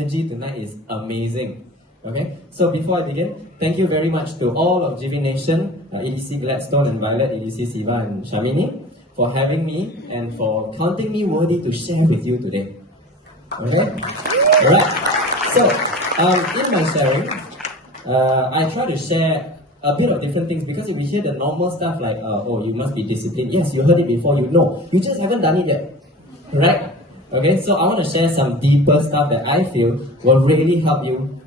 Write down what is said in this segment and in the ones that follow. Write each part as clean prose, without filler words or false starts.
Energy tonight is amazing. Okay, so before I begin, thank you very much to all of GV Nation, EDC Gladstone and Violet, EDC Siva and Shamini, for having me and for counting me worthy to share with you today. Okay, alright. So in my sharing, I try to share a bit of different things because if we hear the normal stuff like, oh, you must be disciplined. Yes, you heard it before. You know, you just haven't done it yet, right? Okay, so I want to share some deeper stuff that I feel will really help you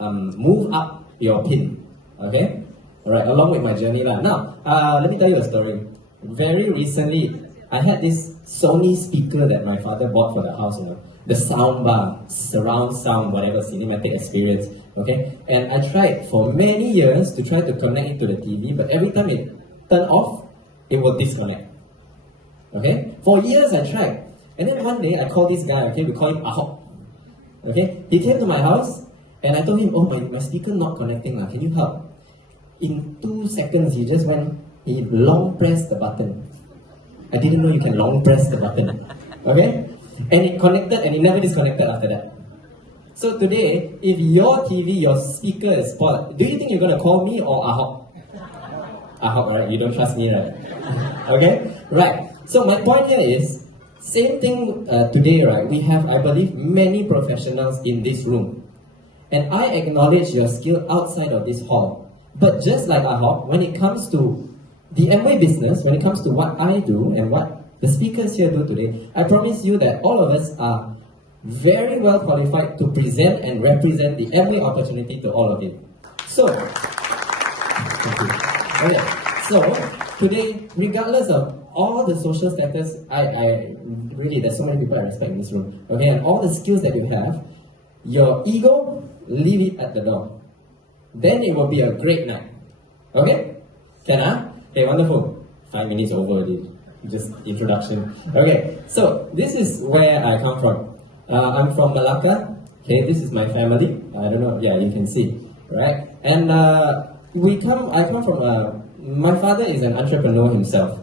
move up your pin. Okay, alright, along with my journey lah. Now, let me tell you a story. Very recently, I had this Sony speaker that my father bought for the house. You know, the sound bar, surround sound, whatever, cinematic experience. Okay, and I tried for many years to try to connect it to the TV, but every time it turned off, it will disconnect. Okay, for years I tried. And then one day I called this guy, okay, we call him Ahok. Okay, he came to my house and I told him, oh, my speaker not connecting, can you help? In 2 seconds, he just went, he long pressed the button. I didn't know you can long press the button. Okay? And it connected and it never disconnected after that. So today, if your TV, your speaker is spoiled, do you think you're going to call me or Ahok? Ahok, right? You don't trust me, right? Okay? Right. So my point here is, same thing today, right? We have, I believe, many professionals in this room. And I acknowledge your skill outside of this hall. But just like Ahok, when it comes to the Amway business, when it comes to what I do and what the speakers here do today, I promise you that all of us are very well qualified to present and represent the Amway opportunity to all of you. So, thank you. Okay, so today, regardless of all the social status, I really, there's so many people I respect in this room, okay, and all the skills that you have, your ego, leave it at the door. Then it will be a great night. Okay? Can I? Okay, wonderful. 5 minutes over already. Just introduction. Okay, so this is where I come from. I'm from Malacca. Okay, this is my family. I don't know, yeah, you can see, right? And I come from my father is an entrepreneur himself.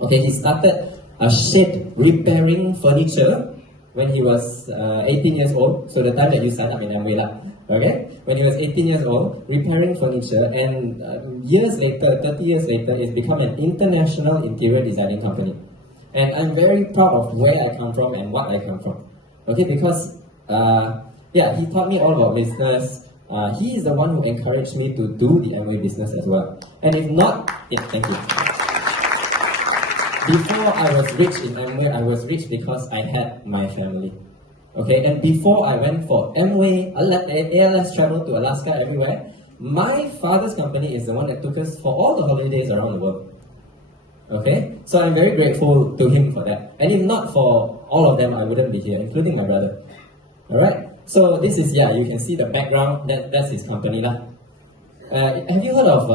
Okay, he started a shed repairing furniture when he was 18 years old. So the time that you signed up in Amway lah. Okay, when he was 18 years old, repairing furniture, and years later, 30 years later, it's become an international interior designing company. And I'm very proud of where I come from and what I come from. Okay, because yeah, he taught me all about business. He is the one who encouraged me to do the Amway business as well. And if not, yeah, thank you. Before I was rich in Amway, I was rich because I had my family. Okay, and before I went for Amway, ALS travel to Alaska, everywhere, my father's company is the one that took us for all the holidays around the world. Okay, so I'm very grateful to him for that. And if not for all of them, I wouldn't be here, including my brother. Alright, so this is, yeah, you can see the background, that's his company lah. Have you heard of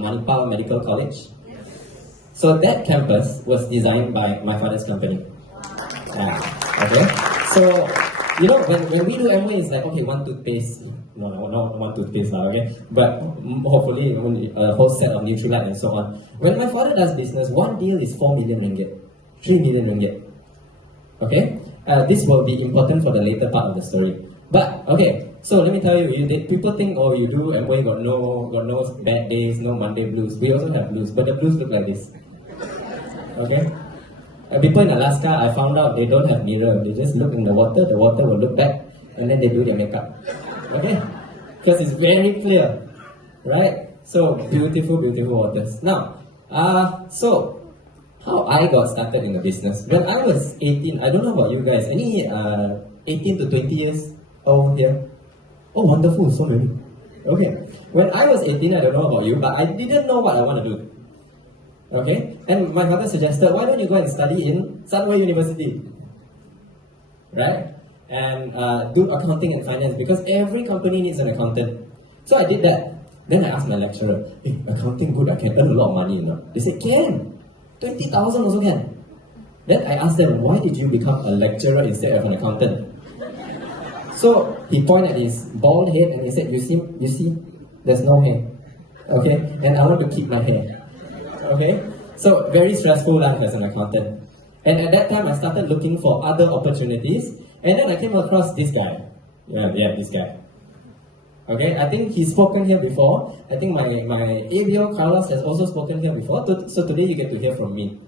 Manipal Medical College? So that campus was designed by my father's company. Okay, so you know when we do Amway, it's like, okay, one toothpaste, no, not one toothpaste now, okay, but hopefully a whole set of Nutrilite and so on. When my father does business, one deal is 4 million ringgit, 3 million ringgit. Okay, this will be important for the later part of the story. But okay, so let me tell you, people think, oh, you do Amway, got no bad days, no Monday blues. We also have blues, but the blues look like this. Okay? People in Alaska, I found out they don't have mirror. They just look in the water will look back, and then they do their makeup. Okay? Because it's very clear. Right? So, beautiful, beautiful waters. Now, so, how I got started in the business. When I was 18, I don't know about you guys, any 18 to 20 years old here? Oh, wonderful, so many. Okay. When I was 18, I don't know about you, but I didn't know what I want to do. Okay, and my father suggested, why don't you go and study in Souza University, right? And do accounting and finance, because every company needs an accountant. So I did that. Then I asked my lecturer, hey, accounting good, I can earn a lot of money, you know? They said, can, 20,000 also can. Then I asked them, why did you become a lecturer instead of an accountant? So he pointed at his bald head and he said, you see, there's no hair. Okay, and I want to keep my hair. Okay, so very stressful life as an accountant. And at that time, I started looking for other opportunities. And then I came across this guy, Yeah, this guy. Okay, I think he's spoken here before. I think my ABO Carlos has also spoken here before. So today you get to hear from me.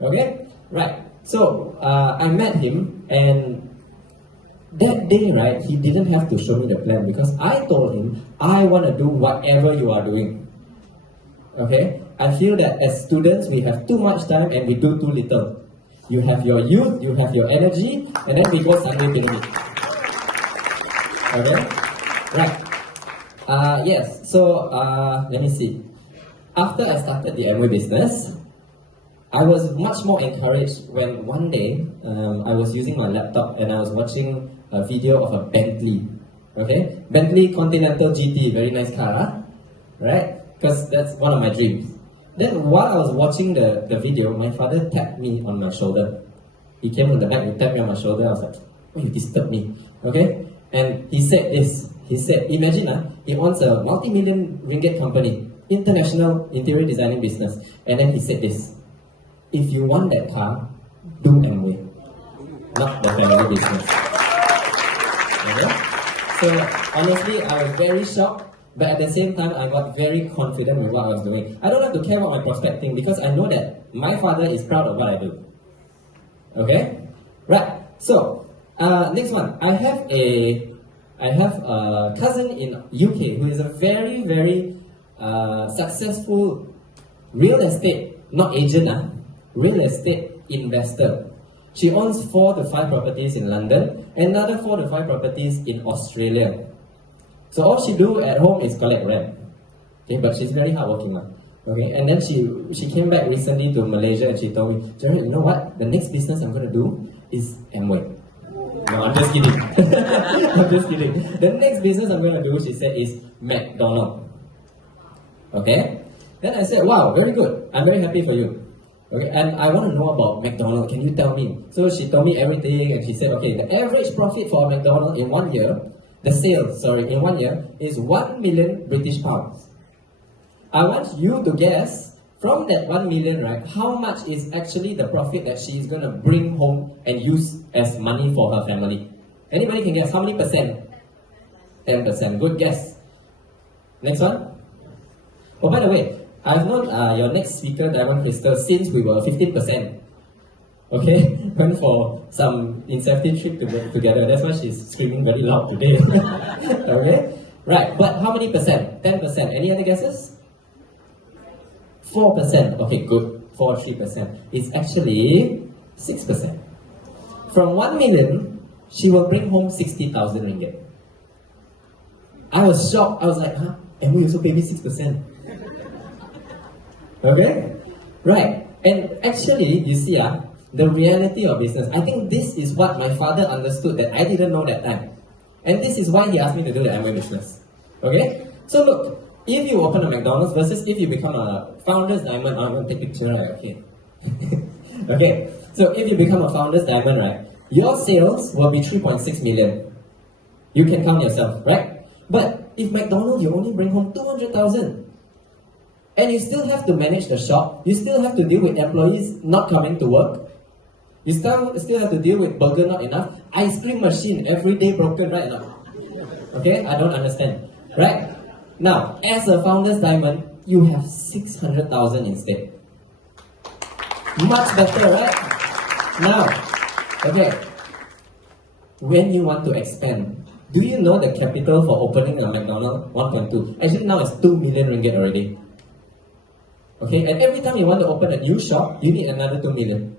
Okay, right. So I met him, and that day, right, he didn't have to show me the plan because I told him I want to do whatever you are doing. Okay, I feel that as students we have too much time and we do too little. You have your youth, you have your energy, and then we go Sunday pyramid. Okay, right. Yes. So let me see. After I started the Amway business, I was much more encouraged when one day I was using my laptop and I was watching a video of a Bentley. Okay, Bentley Continental GT, very nice car, huh? Right? Because that's one of my dreams. Then while I was watching the video, my father tapped me on my shoulder. He came from the back and tapped me on my shoulder. I was like, oh, you disturbed me. Okay? And he said this. He said, imagine he owns a multi-million ringgit company, international interior designing business. And then he said this, if you want that car, do Amway, not the family business. Okay? So honestly, I was very shocked. But at the same time, I got very confident with what I was doing. I don't have to care about my prospecting because I know that my father is proud of what I do. Okay? Right. So, next one. I have a cousin in UK who is a very, very successful real estate, not agent, real estate investor. She owns 4 to 5 properties in London, another 4 to 5 properties in Australia. So all she do at home is collect rent. Okay, but she's very hardworking. Okay, and then she came back recently to Malaysia and she told me, Jared, you know what? The next business I'm going to do is Amway. No, I'm just kidding. I'm just kidding. The next business I'm going to do, she said, is McDonald's. Okay? Then I said, wow, very good. I'm very happy for you. Okay, and I want to know about McDonald's. Can you tell me? So she told me everything and she said, okay, the average profit for a McDonald's in 1 year, the sales, in 1 year, is 1 million British pounds. I want you to guess, from that 1 million, right, how much is actually the profit that she is going to bring home and use as money for her family? Anybody can guess, how many percent? 10%, good guess. Next one. Oh, by the way, I've known your next speaker, Diamond Crystal, since we were 15%. Okay, went for some incentive trip together. That's why she's screaming very loud today. Okay, right. But how many percent? 10%. Any other guesses? 4%. Okay, good. 3%. It's actually 6%. From 1 million, she will bring home 60,000 ringgit. I was shocked. I was like, huh? And we also pay me 6%. Okay, right. And actually, you see, the reality of business. I think this is what my father understood that I didn't know that time. And this is why he asked me to do the Amway business. Okay? So look, if you open a McDonald's versus if you become a Founder's Diamond, I'm going to take a picture, right? Okay. Okay. So if you become a Founder's Diamond, right, your sales will be 3.6 million. You can count yourself, right? But if McDonald's, you only bring home 200,000. And you still have to manage the shop. You still have to deal with employees not coming to work. You still have to deal with burger not enough. Ice cream machine every day broken, right now. Okay, I don't understand. Right? Now, as a Founder's Diamond, you have 600,000 instead. Much better, right? Now, okay. When you want to expand, do you know the capital for opening a McDonald's? 1.2. Actually, now it's 2 million ringgit already. Okay, and every time you want to open a new shop, you need another 2 million.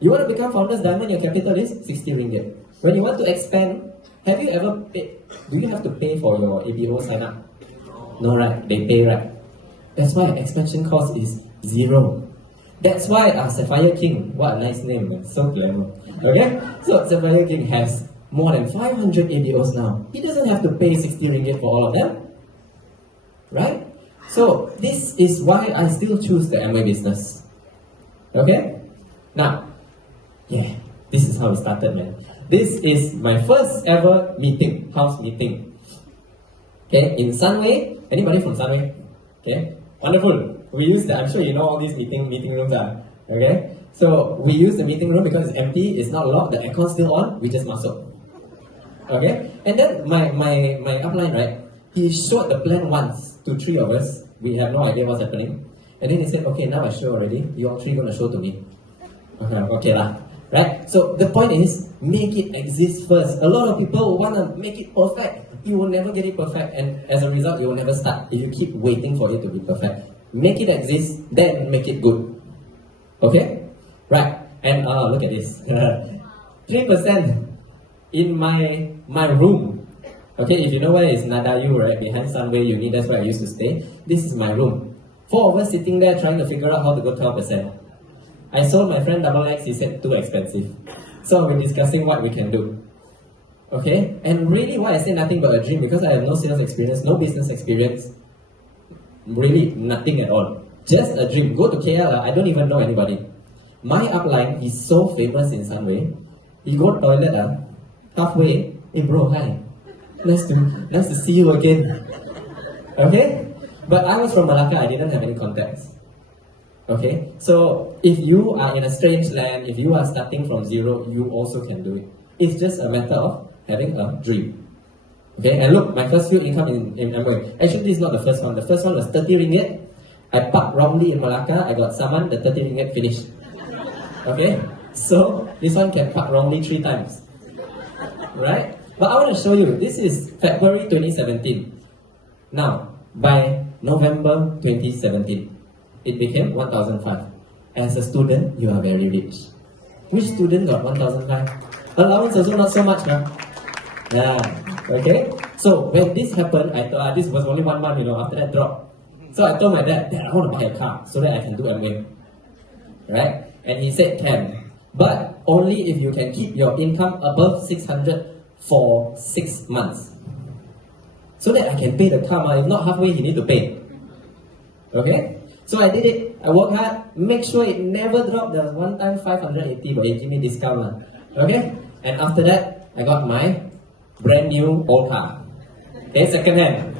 You want to become Founder's Diamond, your capital is 60 ringgit. When you want to expand, have you ever paid, do you have to pay for your ABO sign up? No, right? They pay, right? That's why expansion cost is 0. That's why Sapphire King, what a nice name, man. So glamour. Okay? So Sapphire King has more than 500 ABOs now. He doesn't have to pay 60 ringgit for all of them. Right? So this is why I still choose the Amway business. Okay? Now, yeah, this is how it started, man. This is my first ever meeting, house meeting. Okay, in Sunway. Anybody from Sunway? Okay, wonderful. We use the, I'm sure you know all these meeting rooms are. Okay, so we use the meeting room because it's empty, it's not locked, the aircon's still on, we just masuk. Okay? And then my upline, right? He showed the plan once to three of us. We have no idea what's happening. And then he said, okay, now I show already. You all three gonna show to me. Okay lah. Right? So the point is, make it exist first. A lot of people wanna make it perfect. You will never get it perfect, and as a result, you will never start if you keep waiting for it to be perfect. Make it exist, then make it good. Okay? Right. And look at this. 3% in my room. Okay, if you know where is Nadayu, right? Behind Sunway Uni, that's where I used to stay. This is my room. 4 of us sitting there trying to figure out how to go 12%. I sold my friend Double X, he said too expensive. So we're discussing what we can do. Okay? And really why I say nothing but a dream, because I have no sales experience, no business experience. Really nothing at all. Just a dream. Go to KL, I don't even know anybody. My upline is so famous in Sunway. You go toilet, halfway, hey bro, hi. Nice to see you again. Okay? But I was from Malacca, I didn't have any contacts. Okay? So if you are in a strange land, if you are starting from zero, you also can do it. It's just a matter of having a dream. Okay? And look, my first few income in Amway. Actually, this is not the first one. The first one was 30 ringgit. I parked wrongly in Malacca, I got summoned, the 30 ringgit finished. Okay? So, this one can park wrongly 3 times. Right? But I want to show you, this is February 2017. Now, by November 2017, it became 1,005. As a student, you are very rich. Which student got 1,005? Allowance also not so much, huh? Yeah, okay? So, when this happened, I thought, this was only 1 month, after that drop. So I told my dad, Dad, I want to buy a car so that I can do Amway. Right? And he said, can. But only if you can keep your income above 600 for 6 months. So that I can pay the car. If not halfway, you need to pay. Okay? So I did it. I worked hard. Make sure it never dropped. There was one time 580, but he gave me discount. Okay? And after that, I got my brand new old car. Okay, second hand.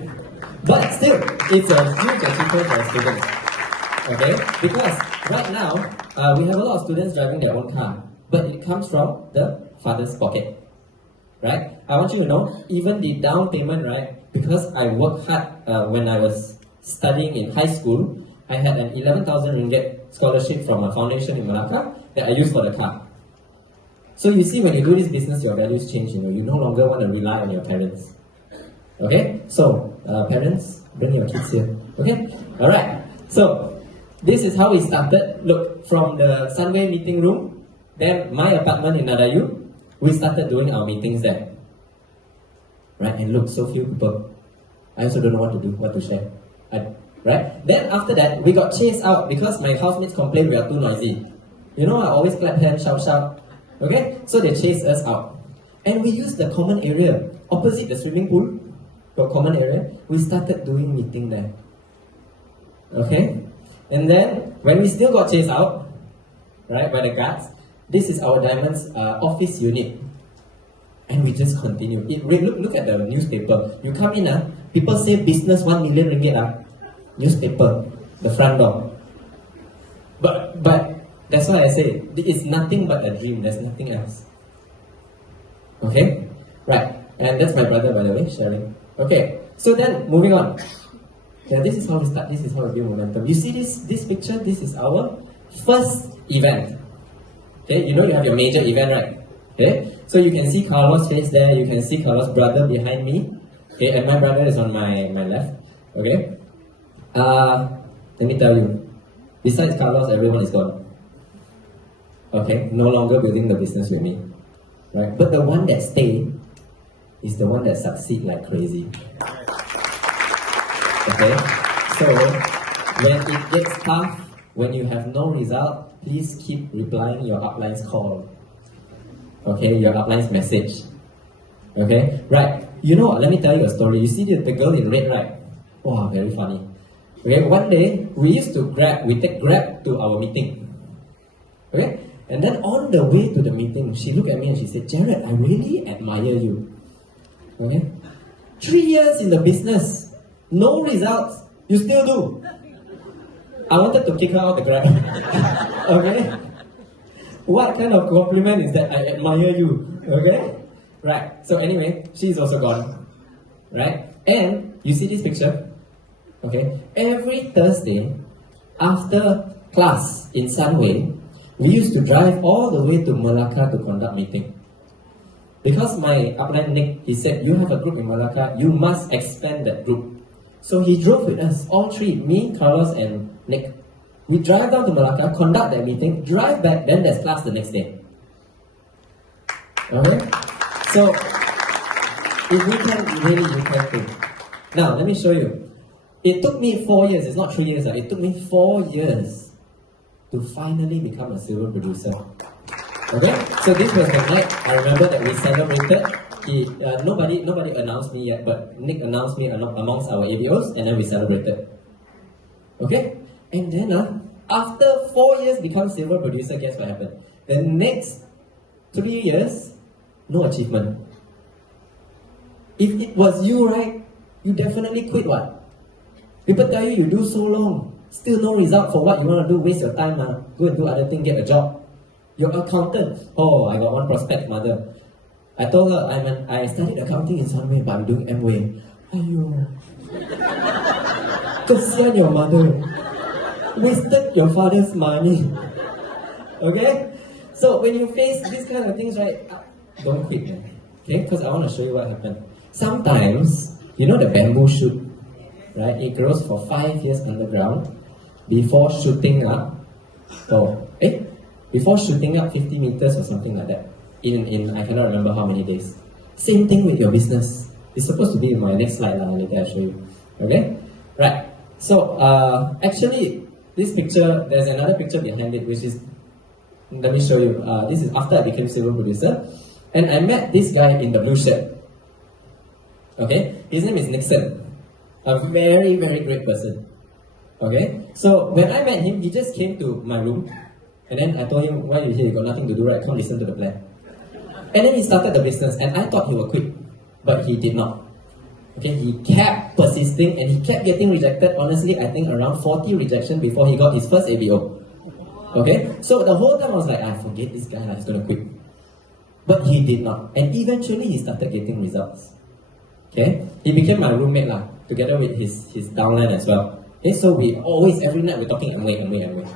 But still, it's a huge achievement for students. Okay? Because right now, we have a lot of students driving their own car. But it comes from the father's pocket. Right? I want you to know, even the down payment, right? Because I worked hard when I was studying in high school, I had an 11,000 ringgit scholarship from a foundation in Malacca that I used for the car. So you see, when you do this business, your values change. You no longer want to rely on your parents. Okay? So, parents, bring your kids here. Okay? Alright. So, this is how we started. Look, from the Sunway meeting room, then my apartment in Nadayu, we started doing our meetings there. Right? And look, so few people. I also don't know what to do, what to share. Right? Then after that, we got chased out because my housemates complained we are too noisy. I always clap hands, shout. Okay? So they chased us out. And we used the common area, opposite the swimming pool, the common area. We started doing meeting there. Okay? And then, when we still got chased out, right, by the guards, this is our Diamond's office unit. And we just continue. Look at the newspaper. You come in, people say business 1 million ringgit, newspaper, the front door. But that's why I say, it's nothing but a dream, there's nothing else. Okay? Right. And that's my brother, by the way, sharing. Okay, so then, moving on. Yeah, this is how we start, this is how we build momentum. You see this picture? This is our first event. Okay, you have your major event, right? Okay, so you can see Carlos' face there, you can see Carlos' brother behind me. Okay, and my brother is on my left. Okay? Let me tell you, besides Carlos, everyone is gone. Okay, no longer building the business with me. Right? But the one that stayed is the one that succeeds like crazy. Okay? So, when it gets tough, when you have no result, please keep replying your upline's call. Okay, your upline's message. Okay? Right. Let me tell you a story. You see the girl in red, right? Wow, very funny. Okay, one day, we take Grab to our meeting. Okay? And then on the way to the meeting, she looked at me and she said, Jared, I really admire you. Okay? 3 years in the business, no results, you still do. I wanted to kick her out the Grab. Okay? What kind of compliment is that? I admire you. Okay? Right. So anyway, she's also gone. Right? And you see this picture? Okay. Every Thursday, after class in Sunway, we used to drive all the way to Malacca to conduct meeting. Because my upline Nick, he said, you have a group in Malacca, you must expand that group. So he drove with us, all three, me, Carlos, and Nick. We drive down to Malacca, conduct that meeting, drive back, then there's class the next day. Okay? So, if we can, really you can too. Now, let me show you. It took me 4 years, it's not 3 years, it took me 4 years to finally become a silver producer. Okay? So this was the night I remember that we celebrated. Nobody announced me yet, but Nick announced me amongst our ABOs, and then we celebrated. Okay? And then after 4 years become silver producer, guess what happened? The next 3 years, no achievement. If it was you, right, you definitely quit what? People tell you do so long, still no result for what you want to do, waste your time, go and do other things, get a job. Your accountant, oh, I got one prospect mother. I told her, I studied accounting in some way, but I'm doing Amway. Aiyo. Kesian your mother. Wasted your father's money. Okay? So when you face these kind of things, right, don't quit, man. Okay? Because I want to show you what happened. Sometimes, you know the bamboo shoot, right? It grows for 5 years underground before shooting up. Before shooting up 50 meters or something like that. In I cannot remember how many days. Same thing with your business. It's supposed to be in my next slide later I'll show you. Okay? Right. So actually this picture, there's another picture behind it which is, let me show you. This is after I became silver producer. And I met this guy in the blue shirt. Okay? His name is Nixon. A very, very great person. Okay? So when I met him, he just came to my room. And then I told him, why are you here? You got nothing to do, right? Come listen to the plan. And then he started the business, and I thought he would quit. But he did not. Okay, he kept persisting, and he kept getting rejected. Honestly, I think around 40 rejection before he got his first ABO. Okay, so the whole time I was like, I forget this guy, he's gonna quit. But he did not. And eventually he started getting results. Okay, he became my roommate together with his downline as well. Okay, so we always, every night we're talking Amway.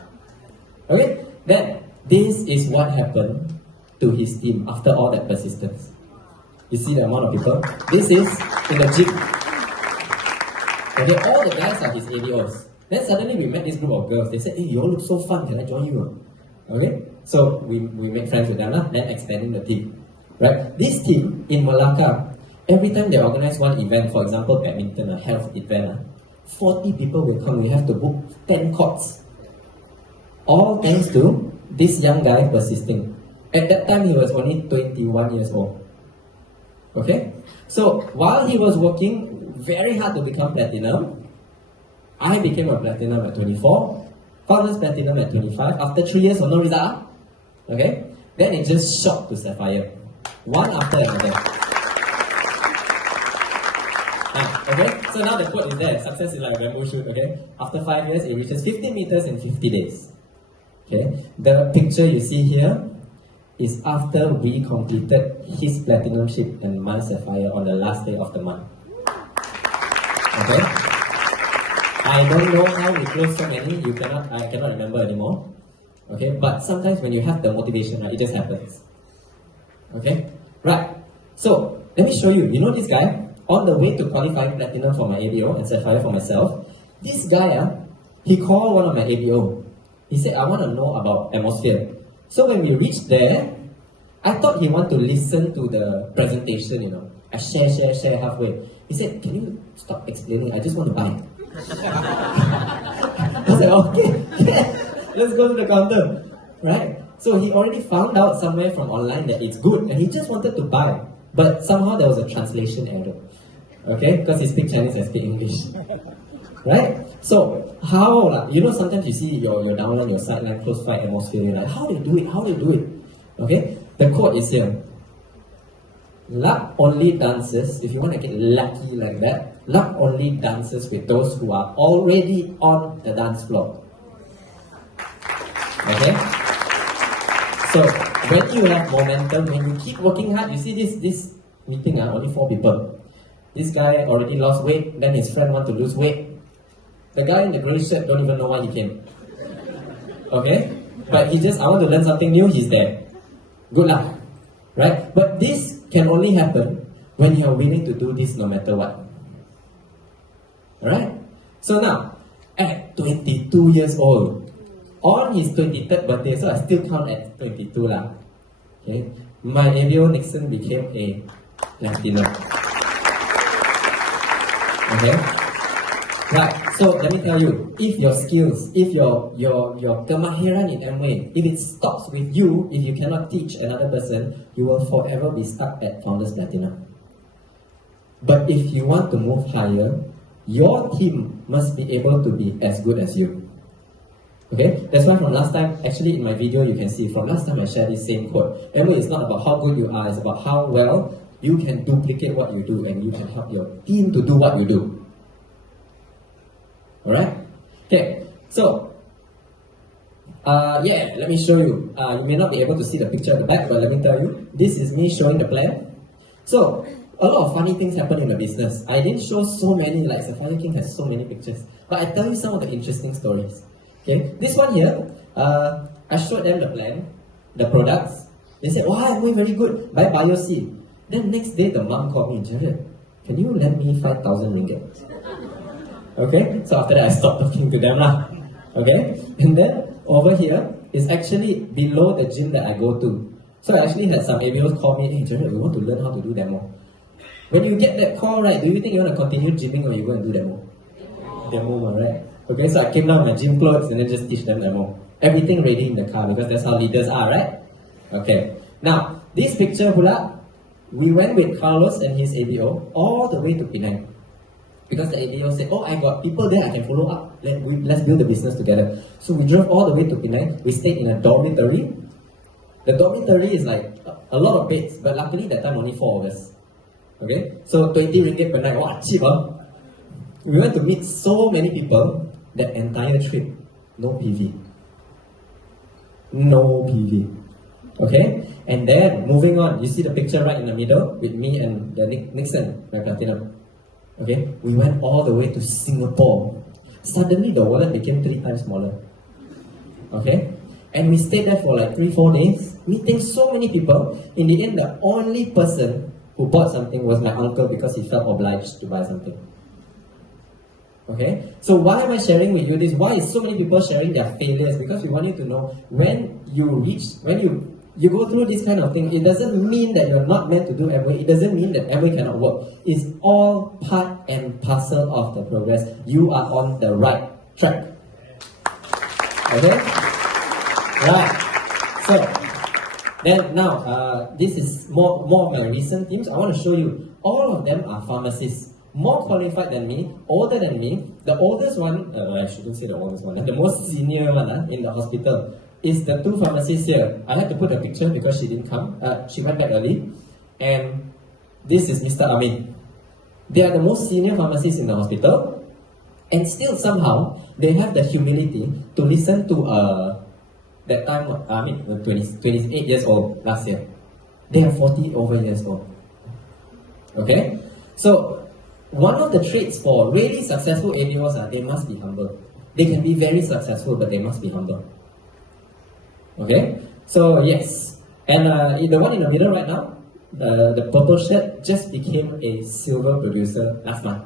Okay, then this is what happened to his team after all that persistence. You see the amount of people? This is in the gym. Okay, all the guys are his ADOs. Then suddenly we met this group of girls. They said, hey, you all look so fun, can I join you? Okay, so we made friends with them, then expanding the team. Right? This team in Malacca, every time they organize one event, for example, badminton, a health event, 40 people will come. We have to book 10 courts. All thanks to this young guy persisting. At that time, he was only 21 years old. Okay? So, while he was working very hard to become platinum, I became a platinum at 24, Founders Platinum at 25, after 3 years of no result. Okay? Then it just shot to Sapphire. One after another. Okay? So now the quote is there. Success is like a bamboo shoot. Okay? After 5 years, it reaches 50 meters in 50 days. Okay? The picture you see here is after we completed his platinumship and my Sapphire on the last day of the month. Okay? I don't know how we closed so many, I cannot remember anymore. Okay? But sometimes when you have the motivation, it just happens. Okay? Right. So, let me show you. You know this guy? On the way to qualifying platinum for my ABO and Sapphire for myself, this guy, he called one of my ABO. He said, I want to know about atmosphere. So when we reached there, I thought he wanted to listen to the presentation, I share halfway. He said, can you stop explaining? I just want to buy. I was like, okay, let's go to the counter. Right? So he already found out somewhere from online that it's good and he just wanted to buy. But somehow there was a translation error. Okay? Because he speaks Chinese, I speak English. Right? So, how, sometimes you see your downline, your sideline, close fight atmosphere, you're like, how do you do it? Okay? The quote is here. Luck only dances, if you want to get lucky like that, luck only dances with those who are already on the dance floor. Okay? So, when you have momentum, when you keep working hard, you see this meeting, only 4 people. This guy already lost weight, then his friend want to lose weight. The guy in the grey shirt don't even know why he came. Okay? But he just, I want to learn something new, he's there. Good luck. Right? But this can only happen when you are willing to do this no matter what. Alright? So now, at 22 years old, on his 23rd birthday, so I still count at 22 lah. Okay? My ABO Nixon became a platinum. Okay? Right, so let me tell you, if your skills, if your kemahiran in Amway, if it stops with you, if you cannot teach another person, you will forever be stuck at Founders Platinum. But if you want to move higher, your team must be able to be as good as you. Okay, that's why from last time, actually in my video you can see, from last time I shared this same quote. Amway is not about how good you are, it's about how well you can duplicate what you do and you can help your team to do what you do. Alright? Okay, so, let me show you. You may not be able to see the picture at the back, but let me tell you, this is me showing the plan. So, a lot of funny things happen in the business. I didn't show so many, like Sapphire King has so many pictures, but I tell you some of the interesting stories. Okay, this one here, I showed them the plan, the products. They said, wow, Amway very good, buy BioC. Then next day, the mom called me, Jared, can you lend me 5,000 ringgit? Okay, so after that I stopped talking to them lah. Okay, and then over here is actually below the gym that I go to. So I actually had some ABOs call me, hey Jared, we want to learn how to do demo. When you get that call, right, do you think you want to continue gymming or you go and do demo? Demo, right? Okay, so I came down in my gym clothes and then just teach them demo. Everything ready in the car because that's how leaders are, right? Okay, now this picture pula, we went with Carlos and his ABO all the way to Penang. Because the ABO said, oh, I got people there, I can follow up. Let's build the business together. So we drove all the way to Penang. We stayed in a dormitory. The dormitory is like a lot of beds, but luckily that time only 4 of us. Okay, so 20 ringgit per night, wow, cheap, huh? We went to meet so many people. That entire trip, no PV. No PV. Okay, and then moving on, you see the picture right in the middle with me and the Nixon, my platinum. Okay, we went all the way to Singapore. Suddenly the wallet became 3 times smaller. Okay, and we stayed there for like 3-4 days, meeting so many people. In the end, the only person who bought something was my uncle because he felt obliged to buy something. Okay, so why am I sharing with you this? Why is so many people sharing their failures? Because we want you to know when you go through this kind of thing, it doesn't mean that you're not meant to do Amway. It doesn't mean that Amway cannot work. It's all part and parcel of the progress. You are on the right track. Okay? Right. So, then now, this is more of my recent teams. I want to show you, all of them are pharmacists. More qualified than me, older than me. The oldest one, I shouldn't say the oldest one, the most senior one in the hospital is the 2 pharmacists here. I like to put a picture because she didn't come. She went back early. And this is Mr. Amin. They are the most senior pharmacists in the hospital. And still somehow, they have the humility to listen to, that time, 28 years old last year. They are 40 over years old. Okay? So, one of the traits for really successful ABOs are they must be humble. They can be very successful, but they must be humble. Okay? So, yes. And the one in the middle right now, the purple shirt, just became a silver producer last month.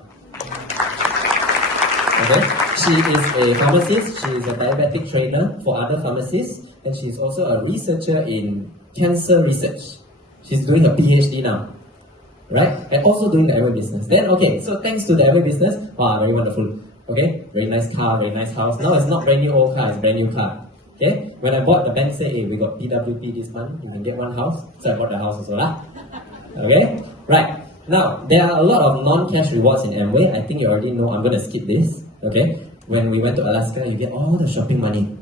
Okay? She is a pharmacist, she is a diabetic trainer for other pharmacists, and she is also a researcher in cancer research. She's doing a PhD now. Right? And also doing the Amway business. Then, okay, so thanks to the Amway business, wow, very wonderful. Okay? Very nice car, very nice house. Now it's not brand new old car, it's brand new car. Okay? When I bought, the bank said, hey, we got PWP this month, you can get 1 house. So I bought the house also lah. Okay? Right. Now, there are a lot of non-cash rewards in Amway. I think you already know, I'm going to skip this. Okay? When we went to Alaska, you get all the shopping money.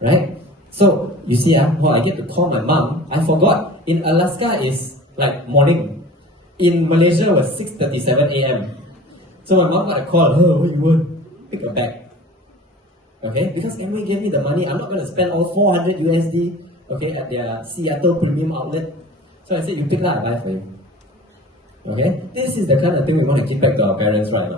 Right? So, you see, I get to call my mom. I forgot, in Alaska is like morning. In Malaysia, it was 6:37 a.m. So my mom got a call, oh, what you want? Pick a bag. Okay? Because Amway gave me the money, I'm not going to spend all 400 USD, okay, at their Seattle premium outlet. So I said, you pick that, I buy for you. Okay? This is the kind of thing we want to give back to our parents, right?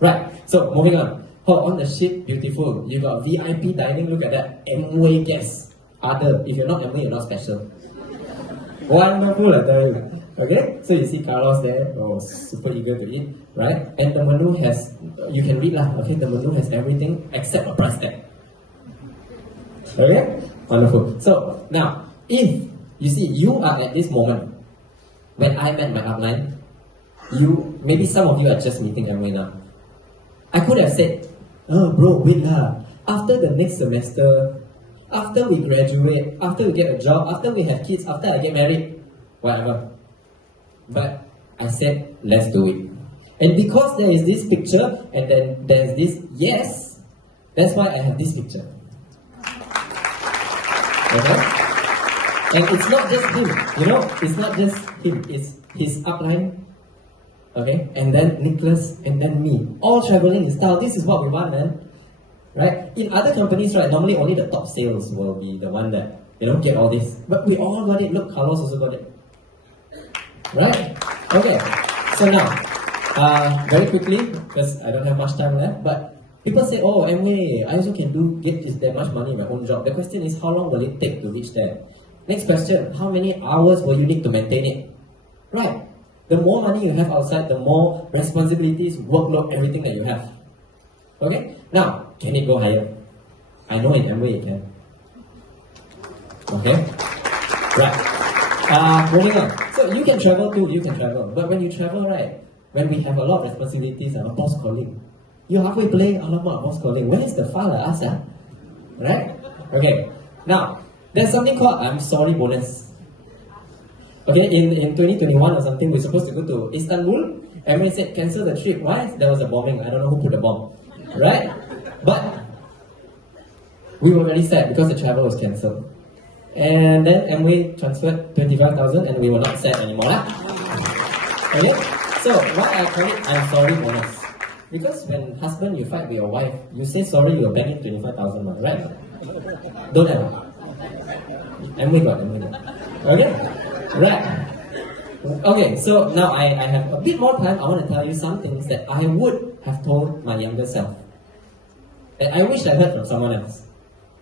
Right, so moving on. Oh, on the ship, beautiful. You got VIP dining, look at that. Amway guests. Other, if you're not Amway, you're not special. Wonderful, I tell you. Okay, so you see Carlos there, oh, super eager to eat, right? And the menu has, you can read lah, okay, the menu has everything except a price tag. Okay, wonderful. So, now, if you see, you are at this moment, when I met my upline, maybe some of you are just meeting Amway now. I could have said, oh bro, wait lah, after the next semester, after we graduate, after we get a job, after we have kids, after I get married, whatever. But I said, let's do it. And because there is this picture, and then there's this yes, that's why I have this picture. Okay? And it's not just him, it's not just him, it's his upline. Okay? And then Nicholas, and then me. All traveling in style. This is what we want, man. Right? In other companies, right, normally only the top sales will be the one that, get all this. But we all got it. Look, Carlos also got it. Right? Okay. So now, very quickly, because I don't have much time left, but people say, oh, Amway, I also can get that much money in my own job. The question is, how long will it take to reach there? Next question, how many hours will you need to maintain it? Right. The more money you have outside, the more responsibilities, workload, everything that you have. Okay? Now, can it go higher? I know in Amway it can. Okay? Right. Moving on. So you can travel too, But when you travel, right, when we have a lot of responsibilities, our boss calling. You're halfway playing, alamak, boss calling. Where is the file, ask? Right? Okay. Now, there's something called I'm sorry bonus. Okay, in 2021 or something, we're supposed to go to Istanbul. Amway said cancel the trip. Why? There was a bombing. I don't know who put the bomb. Right? But we were very sad because the travel was cancelled. And then Amway transferred 25,000 and we were not sad anymore. Okay? So why I call it I'm sorry bonus? Because when husband you fight with your wife, you say sorry, you're banking 25,000, right? Don't ever. Amway got. Okay? Right. Okay, so now I have a bit more time. I want to tell you some things that I would have told my younger self. That I wish I heard from someone else.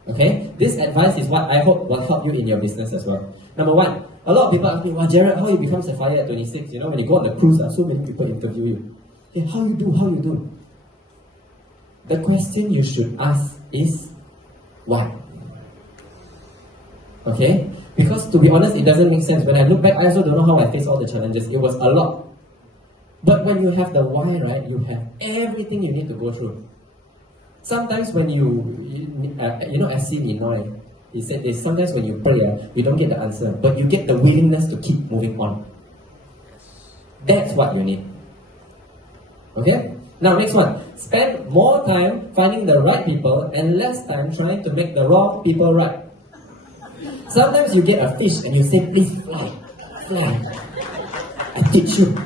Okay? This advice is what I hope will help you in your business as well. Number one, a lot of people ask me, well, Jared, how you become Sapphire at 26? When you go on the cruise, so many people interview you. Hey, how you do? The question you should ask is, why? Okay? Because to be honest, it doesn't make sense. When I look back, I also don't know how I faced all the challenges. It was a lot. But when you have the why, right, you have everything you need to go through. Sometimes when as seen in Noy, he said this, sometimes when you pray, you don't get the answer, but you get the willingness to keep moving on. That's what you need. Okay? Now next one. Spend more time finding the right people and less time trying to make the wrong people right. Sometimes you get a fish and you say, please fly. I teach you.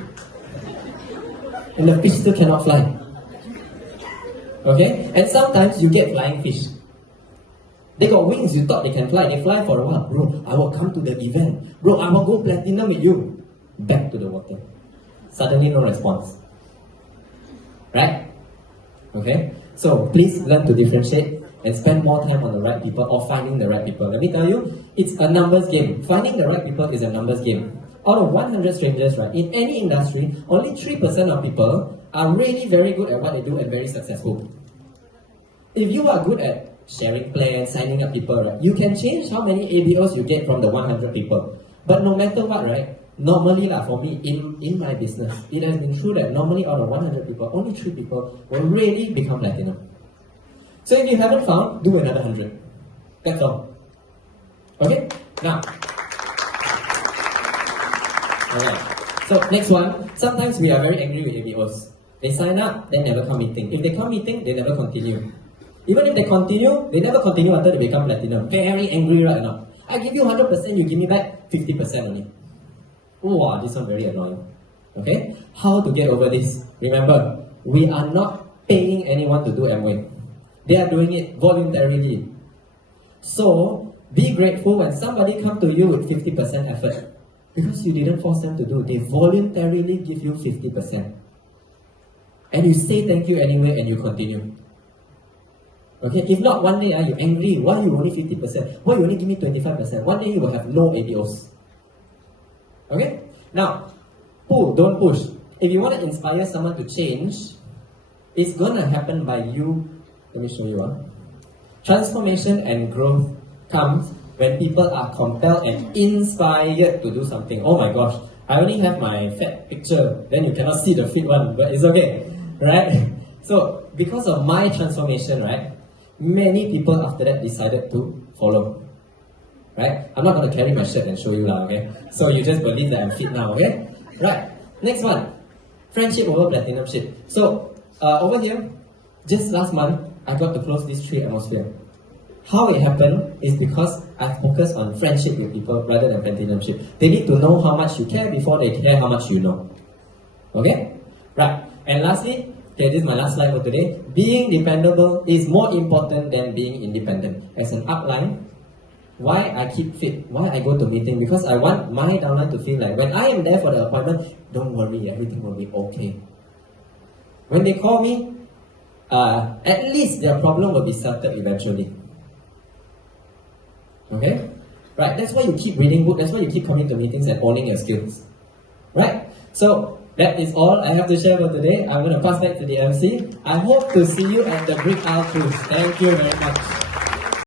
And the fish still cannot fly. Okay? And sometimes you get flying fish. They got wings, you thought they can fly. They fly for a while. Bro, I will come to the event. Bro, I will go platinum with you. Back to the water. Suddenly no response. Right? Okay? So please learn to differentiate and spend more time on the right people or finding the right people. Let me tell you, it's a numbers game. Finding the right people is a numbers game. Out of 100 strangers, right, in any industry, only 3% of people are really very good at what they do and very successful. If you are good at sharing plans, signing up people, right, you can change how many ABOs you get from the 100 people. But no matter what, right, normally for me, in my business, it has been true that normally out of 100 people, only 3 people will really become platinum. So if you haven't found, do another 100. That's all. Okay? Now. Alright. So next one. Sometimes we are very angry with ABOs. They sign up, they never come meeting. If they come meeting, they never continue. Even if they continue, they never continue until they become platinum. Very angry right now. I give you 100%, you give me back 50% only. Wow, this one very annoying. Okay? How to get over this? Remember, we are not paying anyone to do Amway. They are doing it voluntarily. So, be grateful when somebody comes to you with 50% effort. Because you didn't force them to do. They voluntarily give you 50%. And you say thank you anyway and you continue. Okay, if not one day you're angry, why you only 50%? Why you only give me 25%? One day you will have no ABOs. Okay? Now, pull, don't push. If you want to inspire someone to change, it's gonna happen by you. Let me show you. Transformation and growth comes when people are compelled and inspired to do something. Oh my gosh, I only have my fat picture, then you cannot see the fit one, but it's okay, right? So, because of my transformation, right, many people after that decided to follow, right? I'm not going to carry my shirt and show you now, okay? So you just believe that I'm fit now, okay? Right, next one, friendship over platinumship. So, over here, just last month, I got to close these 3 atmosphere. How it happened is because I focus on friendship with people rather than platinumship. They need to know how much you care before they care how much you know. Okay? Right. And lastly, okay, this is my last slide for today. Being dependable is more important than being independent. As an upline, why I keep fit, why I go to meeting, because I want my downline to feel like when I am there for the appointment, don't worry, everything will be okay. When they call me, at least their problem will be settled eventually. Okay? Right, that's why you keep reading books, that's why you keep coming to meetings and owning your skills. Right? So, that is all I have to share for today. I'm going to pass back to the MC. I hope to see you at the Brick Isle Cruise. Thank you very much.